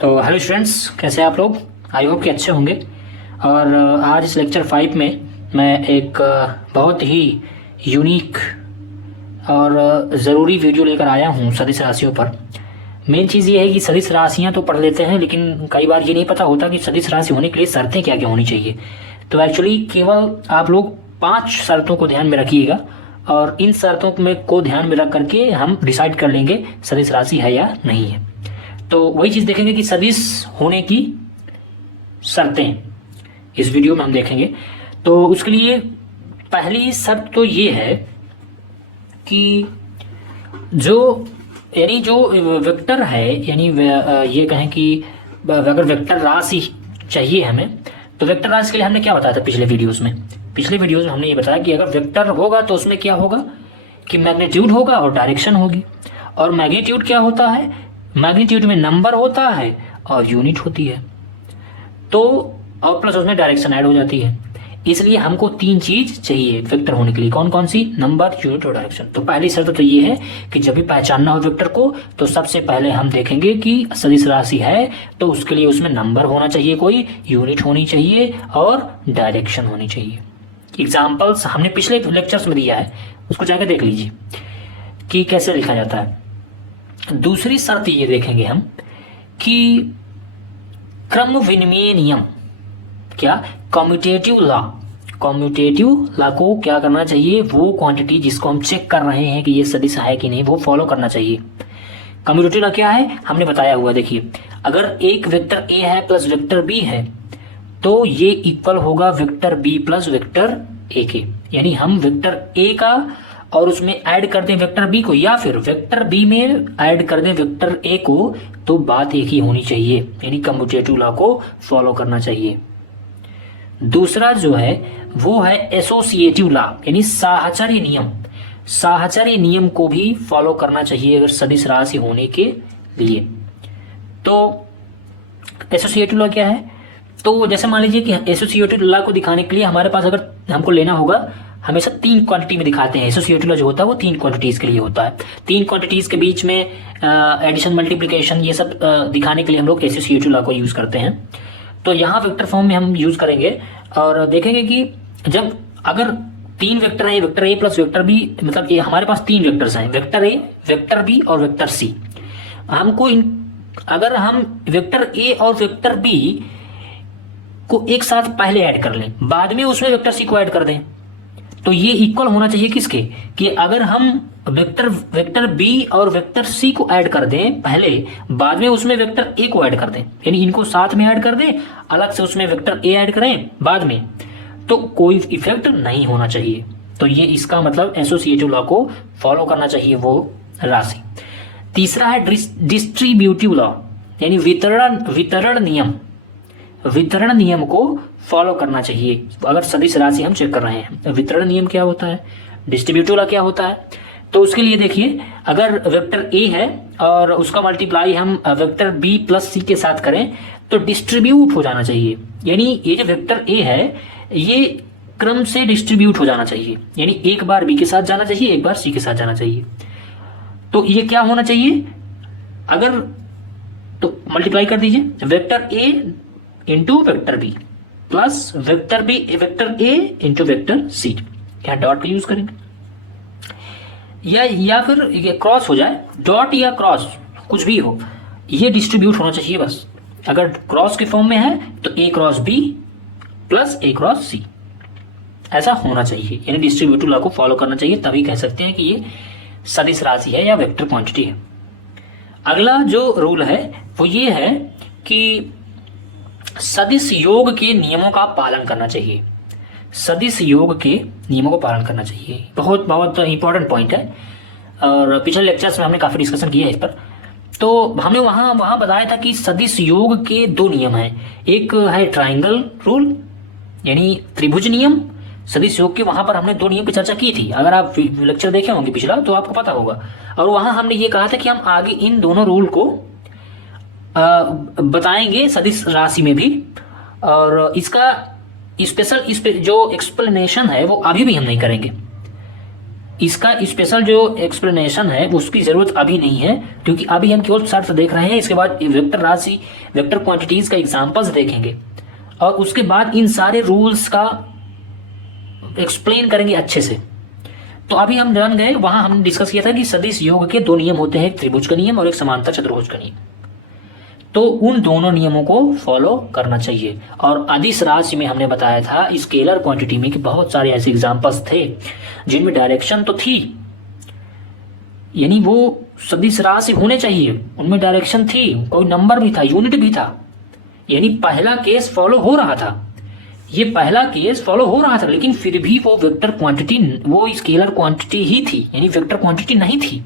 तो hello students, कैसे हैं आप लोग। आई होप कि अच्छे होंगे। और आज इस लेक्चर 5 में मैं एक बहुत ही यूनिक और ज़रूरी वीडियो लेकर आया हूँ सदिश राशियों पर। मेन चीज़ ये है कि सदिश राशियाँ तो पढ़ लेते हैं, लेकिन कई बार ये नहीं पता होता कि सदिश राशि होने के लिए शर्तें क्या क्या होनी चाहिए। तो एक्चुअली केवल आप लोग 5 शर्तों को ध्यान में रखिएगा और इन शर्तों में को ध्यान में रख करके हम डिसाइड कर लेंगे सदिश राशि है या नहीं है। तो वही चीज़ देखेंगे कि सदिश होने की शर्तें इस वीडियो में हम देखेंगे। तो उसके लिए पहली शर्त तो ये है कि जो वेक्टर है, यानी ये कहें कि अगर वेक्टर राशि चाहिए हमें, तो वेक्टर राशि के लिए हमने क्या बताया था पिछले वीडियोस में हमने ये बताया कि अगर वेक्टर होगा तो उसमें क्या होगा कि मैग्नीट्यूड होगा और डायरेक्शन होगी। और मैग्नीट्यूड क्या होता है, मैग्नीट्यूड में नंबर होता है और यूनिट होती है, तो और प्लस उसमें डायरेक्शन ऐड हो जाती है। इसलिए हमको 3 चीज चाहिए वेक्टर होने के लिए। कौन कौन सी? नंबर, यूनिट और डायरेक्शन। तो पहली शर्त तो ये है कि जब भी पहचानना हो वेक्टर को, तो सबसे पहले हम देखेंगे कि सदिश राशि है तो उसके लिए उसमें नंबर होना चाहिए, कोई यूनिट होनी चाहिए और डायरेक्शन होनी चाहिए। एग्जाम्पल्स हमने पिछले लेक्चर्स में दिया है, उसको जाकर देख लीजिए कि कैसे लिखा जाता है। दूसरी शर्त ये देखेंगे हम कि क्रम विनिमय नियम, क्या कम्यूटेटिव लॉ को क्या करना चाहिए, वो क्वांटिटी जिसको हम चेक कर रहे हैं कि ये सदिश है कि नहीं, वो फॉलो करना चाहिए। कम्यूटेटिव लॉ क्या है हमने बताया हुआ, देखिए अगर एक वेक्टर ए है प्लस वेक्टर बी है तो ये इक्वल होगा vector B plus vector A के। यानी हम वेक्टर ए का और उसमें ऐड कर दें वेक्टर बी को, या फिर वेक्टर बी में ऐड कर दें वेक्टर ए को, तो बात एक ही होनी चाहिए, यानी कम्यूटेटिव लॉ को फॉलो करना चाहिए। दूसरा जो है वो है एसोसिएटिव लॉ, यानी साहचर्य नियम को भी फॉलो करना चाहिए अगर सदिश राशि होने के लिए। तो एसोसिएटिव लॉ क्या है, तो जैसे मान लीजिए कि एसोसिएटिव लॉ को दिखाने के लिए हमारे पास अगर हमको लेना होगा, हमेशा 3 क्वांटिटी में दिखाते हैं। एसोसिएटिव लॉ जो होता है वो 3 क्वांटिटीज के लिए होता है। 3 क्वांटिटीज के बीच में एडिशन, मल्टीप्लिकेशन, ये सब दिखाने के लिए हम लोग एसोसिएटिव लॉ को यूज करते हैं। तो यहाँ वेक्टर फॉर्म में हम यूज करेंगे और देखेंगे कि जब अगर 3 वेक्टर है, vector A plus vector B, मतलब ये हमारे पास 3 वेक्टर्स हैं, वेक्टर ए, वेक्टर बी और वेक्टर सी। हमको अगर हम वेक्टर ए और वेक्टर बी को एक साथ पहले ऐड कर लें, बाद में उसमें वेक्टर सी को ऐड कर दें, तो ये इक्वल होना चाहिए किसके, कि अगर हम वेक्टर बी और वेक्टर सी को ऐड कर दें पहले, बाद में उसमें वेक्टर ए को ऐड कर दें, यानी इनको साथ में ऐड कर दें, अलग से उसमें वेक्टर ए ऐड करें बाद में, तो कोई इफेक्ट नहीं होना चाहिए। तो ये इसका मतलब एसोसिएटिव लॉ को फॉलो करना चाहिए वो राशि। तीसरा है डिस्ट्रीब्यूटिव लॉ, यानी वितरण नियम को फॉलो करना चाहिए अगर सदिश राशि हम चेक कर रहे हैं। वितरण नियम क्या होता है, डिस्ट्रीब्यूटिव लॉ क्या होता है, तो उसके लिए देखिए अगर वेक्टर ए है और उसका मल्टीप्लाई हम वेक्टर बी प्लस सी के साथ करें तो डिस्ट्रीब्यूट हो जाना चाहिए, यानी ये जो वेक्टर ए है ये क्रम से डिस्ट्रीब्यूट हो जाना चाहिए, यानी एक बार बी के साथ जाना चाहिए, एक बार सी के साथ जाना चाहिए। तो ये क्या होना चाहिए, अगर तो मल्टीप्लाई कर दीजिए vector A into vector B plus vector A into vector C, यहाँ डॉट का यूज करेंगे, या फिर ये क्रॉस हो जाए, डॉट या क्रॉस कुछ भी हो, ये डिस्ट्रीब्यूट होना चाहिए बस। अगर क्रॉस के फॉर्म में है तो ए क्रॉस बी प्लस ए क्रॉस सी, ऐसा होना चाहिए, यानी डिस्ट्रीब्यूटिव लॉ को फॉलो करना चाहिए, तभी कह सकते हैं कि ये सदिश राशि है या वेक्टर क्वांटिटी है। अगला जो रूल है वो ये है कि सदिश योग के नियमों का पालन करना चाहिए। सदिश योग के नियमों को पालन करना चाहिए, बहुत बहुत इंपॉर्टेंट पॉइंट है और पिछले लेक्चर्स में हमने काफी डिस्कशन किया है इस पर। तो हमने वहां बताया था कि सदिश योग के 2 नियम हैं, एक है ट्राइंगल रूल यानी त्रिभुज नियम सदिश योग के, वहां पर हमने 2 नियम की चर्चा की थी। अगर आप लेक्चर देखे होंगे पिछला तो आपको पता होगा। और वहां हमने ये कहा था कि हम आगे इन दोनों रूल को बताएंगे सदिश राशि में भी, और इसका स्पेशल जो एक्सप्लेनेशन है वो अभी भी हम नहीं करेंगे, इसका स्पेशल जो एक्सप्लेनेशन है उसकी ज़रूरत अभी नहीं है, क्योंकि अभी हम केवल शर्त देख रहे हैं। इसके बाद वेक्टर राशि, वेक्टर क्वांटिटीज़ का एग्जांपल्स देखेंगे और उसके बाद इन सारे रूल्स का एक्सप्लेन करेंगे अच्छे से। तो अभी हम जान गए, वहां हमने डिस्कस किया था कि सदिश योग के दो नियम होते हैं, एक त्रिभुज का नियम और एक समांतर चतुर्भुज का नियम। तो उन दोनों नियमों को फॉलो करना चाहिए। और अदिश राशि में हमने बताया था स्केलर क्वांटिटी में कि बहुत सारे ऐसे एग्जांपल्स थे जिनमें डायरेक्शन तो थी, यानी वो सदिश राशि होने चाहिए, उनमें डायरेक्शन थी, कोई नंबर भी था, यूनिट भी था, यानी पहला केस फॉलो हो रहा था, ये पहला केस फॉलो हो रहा था, लेकिन फिर भी वो वेक्टर क्वांटिटी, वो स्केलर क्वांटिटी ही थी, यानी वेक्टर क्वांटिटी नहीं थी।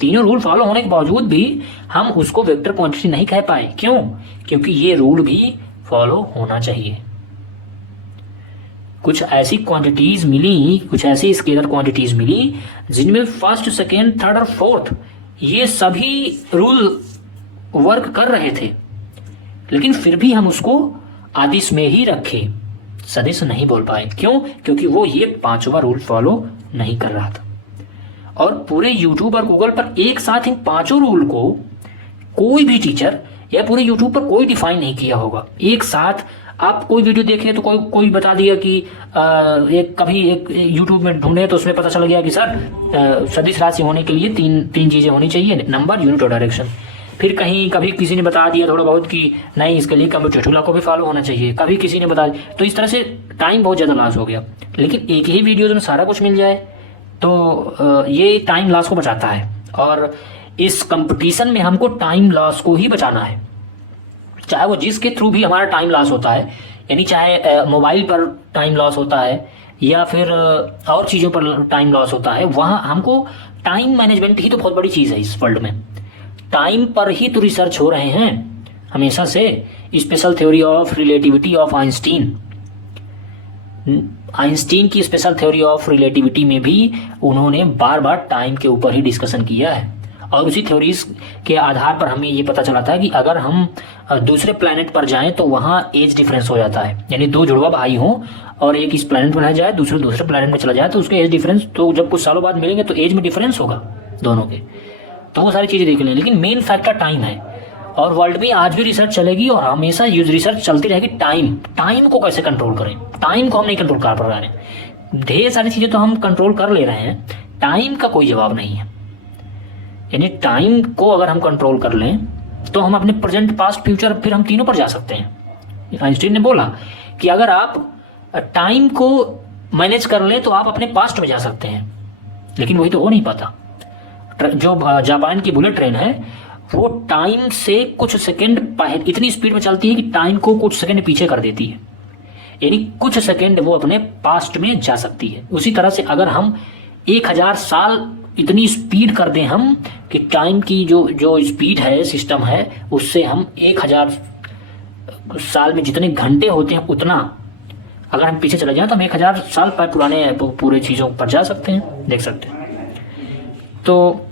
तीनों रूल फॉलो होने के बावजूद भी हम उसको वेक्टर क्वांटिटी नहीं कह पाए। क्यों? क्योंकि ये रूल भी फॉलो होना चाहिए। कुछ ऐसी क्वांटिटीज मिली, कुछ ऐसी स्केलर क्वांटिटीज मिली जिनमें फर्स्ट, सेकेंड, थर्ड और फोर्थ ये सभी रूल वर्क कर रहे थे, लेकिन फिर भी हम उसको आदिश में ही रखे, सदिश नहीं बोल पाए। क्यों? क्योंकि वो ये पांचवा रूल फॉलो नहीं कर रहा था। और पूरे यूट्यूब और गूगल पर एक साथ इन पांचों रूल को कोई भी टीचर या पूरे यूट्यूब पर कोई डिफाइन नहीं किया होगा। एक साथ आप कोई वीडियो देखें तो कोई बता दिया कि एक यूट्यूब में ढूंढे तो उसमें पता चल गया कि सर सदिश राशि होने के लिए तीन चीजें होनी चाहिए, नंबर, यूनिट और डायरेक्शन। फिर कभी किसी ने बता दिया थोड़ा बहुत कि नहीं, इसके लिए कम्प्यूटेटिव लॉ को भी फॉलो होना चाहिए, कभी किसी ने बता दिया, तो इस तरह से टाइम बहुत ज़्यादा लॉस हो गया। लेकिन एक ही वीडियो में सारा कुछ मिल जाए तो ये टाइम लॉस को बचाता है, और इस कंपटीशन में हमको टाइम लॉस को ही बचाना है, चाहे वो जिसके थ्रू भी हमारा टाइम लॉस होता है, यानी चाहे मोबाइल पर टाइम लॉस होता है या फिर और चीज़ों पर टाइम लॉस होता है, वहाँ हमको टाइम मैनेजमेंट ही तो बहुत बड़ी चीज़ है इस वर्ल्ड में। टाइम पर ही तो रिसर्च हो रहे हैं हमेशा से। Special theory of relativity of Einstein की स्पेशल थ्योरी ऑफ रिलेटिविटी में भी उन्होंने बार बार टाइम के ऊपर ही डिस्कशन किया है, और उसी थ्योरीज के आधार पर हमें ये पता चला था कि अगर हम दूसरे प्लैनेट पर जाएं तो वहाँ एज डिफरेंस हो जाता है, यानी दो जुड़वा भाई हों और एक इस प्लैनेट पर रह जाए, दूसरे प्लैनेट में चला जाए, तो उसके एज डिफरेंस, तो जब कुछ सालों बाद मिलेंगे तो एज में डिफरेंस होगा दोनों के। तो वो सारी चीज़ें देख लें, लेकिन मेन फैक्टर टाइम है। और वर्ल्ड में आज भी रिसर्च चलेगी और हमेशा रिसर्च चलती रहेगी। टाइम को कैसे कंट्रोल करें, टाइम को हम नहीं कंट्रोल कर पा रहे हैं। ढेर सारी चीज़ें तो हम कंट्रोल कर ले रहे हैं, टाइम का कोई जवाब नहीं है। यानी टाइम को अगर हम कंट्रोल कर लें तो हम अपने प्रेजेंट, पास्ट, फ्यूचर, फिर हम तीनों पर जा सकते हैं। आइंस्टीन ने बोला कि अगर आप टाइम को मैनेज कर लें तो आप अपने पास्ट में जा सकते हैं, लेकिन वही तो हो नहीं पाता। जो जापान की बुलेट ट्रेन है वो टाइम से कुछ सेकंड इतनी स्पीड में चलती है कि टाइम को कुछ सेकंड पीछे कर देती है, यानी कुछ सेकंड वो अपने पास्ट में जा सकती है। उसी तरह से अगर हम 1000 साल इतनी स्पीड कर दें हम कि टाइम की जो स्पीड है, सिस्टम है, उससे हम 1000 साल में जितने घंटे होते हैं उतना अगर हम पीछे चले जाएं तो हम 1000 साल पुराने पूरे चीज़ों पर जा सकते हैं, देख सकते हैं। तो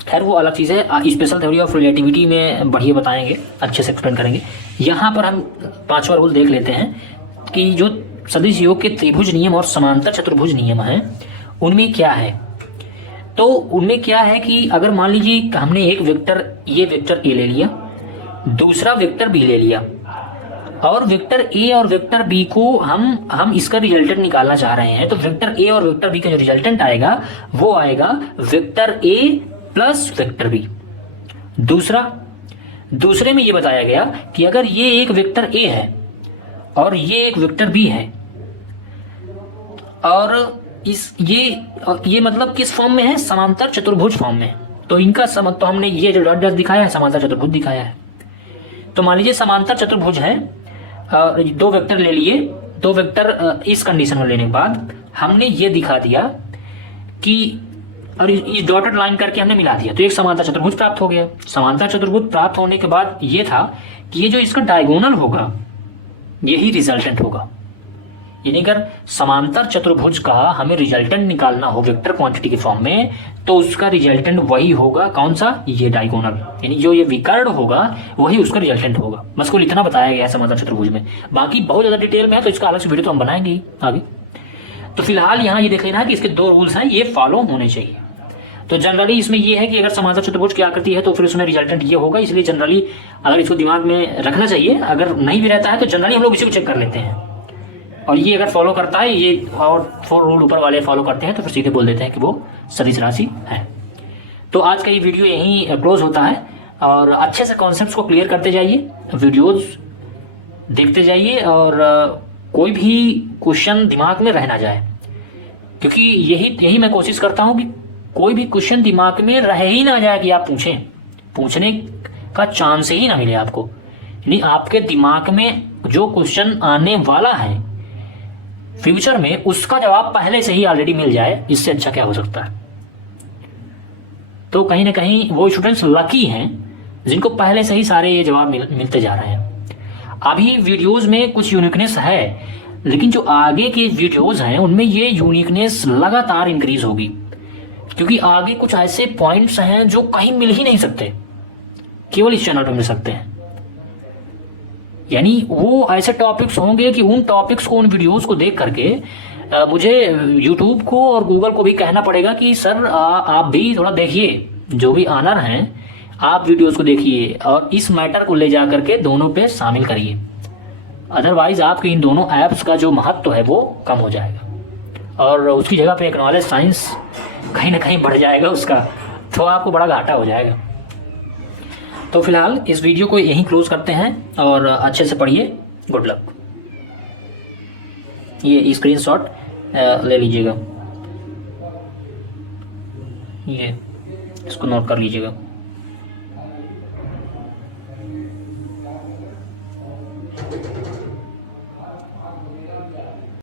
खैर वो अलग चीज़ है, स्पेशल थ्योरी ऑफ रिलेटिविटी में बढ़िया बताएंगे, अच्छे से एक्सप्लेन करेंगे। यहाँ पर हम पांचवा रूल देख लेते हैं कि जो सदिश योग के त्रिभुज नियम और समांतर चतुर्भुज नियम हैं उनमें क्या है। तो उनमें क्या है कि अगर मान लीजिए हमने एक वेक्टर, ये वेक्टर ए ले लिया, दूसरा वेक्टर बी ले लिया, और वेक्टर ए और वेक्टर बी को हम इसका रिजल्टेंट निकालना चाह रहे हैं, तो वेक्टर ए और वेक्टर बी का जो रिजल्टेंट आएगा वो आएगा vector A plus vector B. दूसरे में ये बताया गया कि अगर ये एक वेक्टर ए है और ये एक वेक्टर बी है, और ये मतलब किस फॉर्म में है, समांतर चतुर्भुज फॉर्म में। तो इनका तो हमने ये जो डॉट डॉट दिखाया है समांतर चतुर्भुज दिखाया है। तो मान लीजिए समांतर चतुर्भुज है, दो वेक्टर ले लिए, दो वेक्टर इस कंडीशन में लेने के बाद हमने ये दिखा दिया कि, और इस डॉटेड लाइन करके हमने मिला दिया, तो एक समांतर चतुर्भुज प्राप्त हो गया। समांतर चतुर्भुज प्राप्त होने के बाद ये था कि ये जो इसका डायगोनल होगा यही रिजल्टेंट होगा। यानी अगर समांतर चतुर्भुज का हमें रिजल्टेंट निकालना हो वेक्टर क्वांटिटी के फॉर्म में, तो उसका रिजल्टेंट वही होगा, कौन सा, ये डायगोनल, यानी जो ये विकर्ण होगा वही उसका रिजल्टेंट होगा। बस कुल इतना बताया गया है समांतर चतुर्भुज में, बाकी बहुत ज्यादा डिटेल में है तो इसका अलग से वीडियो तो हम बनाएंगे ही आगे। तो फिलहाल यहाँ ये देख लेना है कि इसके 2 रूल्स हैं, ये फॉलो होने चाहिए। तो जनरली इसमें ये है कि अगर समांतर चतुर्भुज की आकृति है तो फिर उसमें रिजल्टेंट ये होगा, इसलिए जनरली अगर इसको दिमाग में रखना चाहिए। अगर नहीं भी रहता है तो जनरली हम लोग इसी को चेक कर लेते हैं, और ये अगर फॉलो करता है, ये और 4 रूल ऊपर वाले फॉलो करते हैं तो फिर सीधे बोल देते हैं कि वो सदिश राशि है। तो आज का ये वीडियो यहीं क्लोज होता है, और अच्छे से कॉन्सेप्ट्स को क्लियर करते जाइए, वीडियोस देखते जाइए, और कोई भी क्वेश्चन दिमाग में रह ना जाए, क्योंकि यही मैं कोशिश करता हूं कि कोई भी क्वेश्चन दिमाग में रह ही ना जाए कि आप पूछने का चांस ही ना मिले आपको। यानी आपके दिमाग में जो क्वेश्चन आने वाला है फ्यूचर में, उसका जवाब पहले से ही ऑलरेडी मिल जाए, इससे अच्छा क्या हो सकता है। तो कहीं ना कहीं वो स्टूडेंट्स लकी हैं जिनको पहले से ही सारे ये जवाब मिलते जा रहे हैं। अभी वीडियोस में कुछ यूनिकनेस है, लेकिन जो आगे के वीडियोस हैं उनमें ये यूनिकनेस लगातार इंक्रीज होगी, क्योंकि आगे कुछ ऐसे पॉइंट्स हैं जो कहीं मिल ही नहीं सकते, केवल इस चैनल पर मिल सकते हैं। यानी वो ऐसे टॉपिक्स होंगे कि उन टॉपिक्स को, उन वीडियोस को देख करके मुझे यूट्यूब को और गूगल को भी कहना पड़ेगा कि सर आप भी थोड़ा देखिए, जो भी ऑनर हैं आप वीडियोस को देखिए और इस मैटर को ले जा करके दोनों पे शामिल करिए, अदरवाइज आपके इन दोनों ऐप्स का जो महत्व है वो कम हो जाएगा, और उसकी जगह पे एक नॉलेज साइंस कहीं ना कहीं बढ़ जाएगा उसका, तो आपको बड़ा घाटा हो जाएगा। तो फिलहाल इस वीडियो को यहीं क्लोज करते हैं, और अच्छे से पढ़िए। Good luck. ये स्क्रीनशॉट ले लीजिएगा, ये इसको नोट कर लीजिएगा।